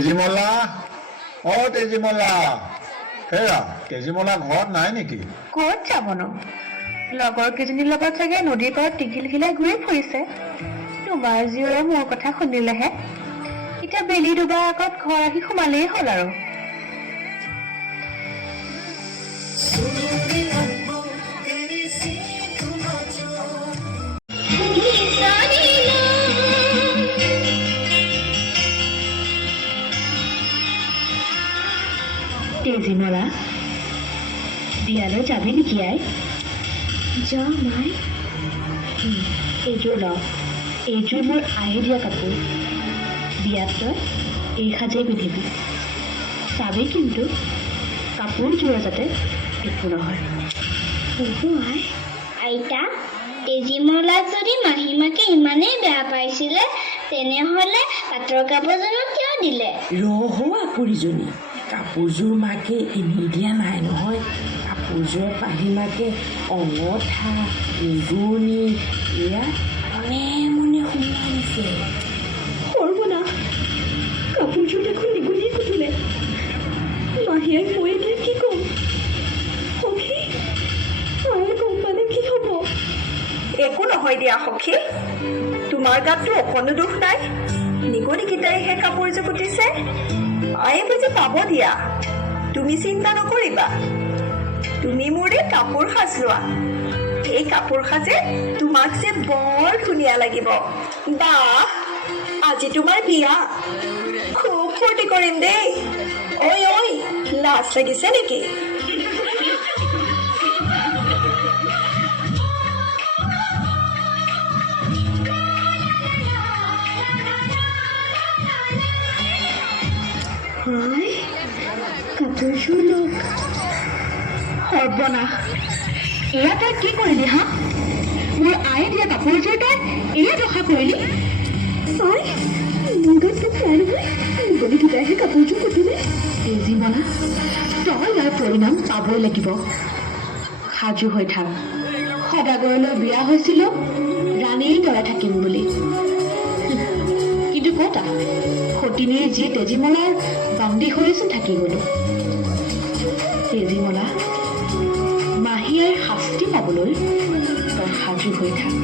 তেজীমলা, তেজীমলা, হেৰা তেজীমলা ঘৰত নাই নেকি? ক'ত যাবনো? লগৰ কেইজনীৰ লগত চাগে নদীৰ পাৰত টিঘিলঘিলাই ঘূৰি ফুৰিছে। তোমাৰ জীয়ৰে মোৰ কথা শুনিলেহে। এতিয়া বেলি দুবাৰ আগত ঘৰ আহি সোমালেই হ'ল আৰু। তেজীমলা, বিয়ালৈ যাবি নেকি আই? যাওঁ মাই। এইযোৰ ল, এইযোৰ মোৰ আয়ে দিয়া কাপোৰ। বিয়াত তই এই সাজেই পিন্ধিবি। চাবি কিন্তু কাপোৰযোৰ যাতে একো নহয়। হ'ব আই। আইতা, তেজীমলাক যদি মাহীমাকে ইমানেই বেয়া পাইছিলে তেনেহ'লে পাটৰ কাপোৰজনক কিয় দিলে? ৰহোৱা খুৰীজনী, কাপোৰযোৰ মাকে এনেই দিয়া নাই নহয়। কাপোৰযোৰ পাহীমাকে অঙঠা, উজনি এয়া মনে মনে সোমাই আনিছে। সৰ্বনাশ, কাপোৰযোৰ দেখোন নিগুনিয়ে কুটিলে। মাহীয়ে মই এতিয়া কি ক'ম? সখী, আয়ে গম পালে কি হ'ব? একো নহয় দিয়া সখী, তোমাৰ গাততো অকণো দুখ নাই। নিগনিকেইটাইহে কাপোৰযোৰ কুটিছে। আয়ে বুজি পাব দিয়া, তুমি চিন্তা নকৰিবা। তুমি মোৰে কাপোৰ সাজ লোৱা। এই কাপোৰ সাজে তোমাক যে বৰ ধুনীয়া লাগিব। বাহ, আজি তোমাৰ বিয়া, খুব ফূৰ্তি কৰিম দেই। ঐ লাজ লাগিছে নেকি? হাই, কাপোৰযোৰ লগ। সৰ্বনাশ, এয়া তই কি কৰিলি হা? মোৰ আয়ে দিয়া কাপোৰযোৰ তই এয়া দশা কৰিলি? আই, মোৰ গাত তোক নাই নহয়। নিগনিকেইটাইহে কাপোৰযোৰ কুটিলে। তেজীমলা, তই ইয়াৰ পৰিণাম পাবই লাগিব। সাজু হৈ থাক। সদাগৰলৈ বিয়া হৈছিলো ৰাণীৰ দৰে থাকিম বুলি। কিন্তু ক'তা সতিনীৰ যি তেজীমলাৰ বান্দি হৈচোন থাকি গলো। তেজীমলা, মাহী আইৰ শাস্তি পাবলৈ তই সাজু হৈ থাক।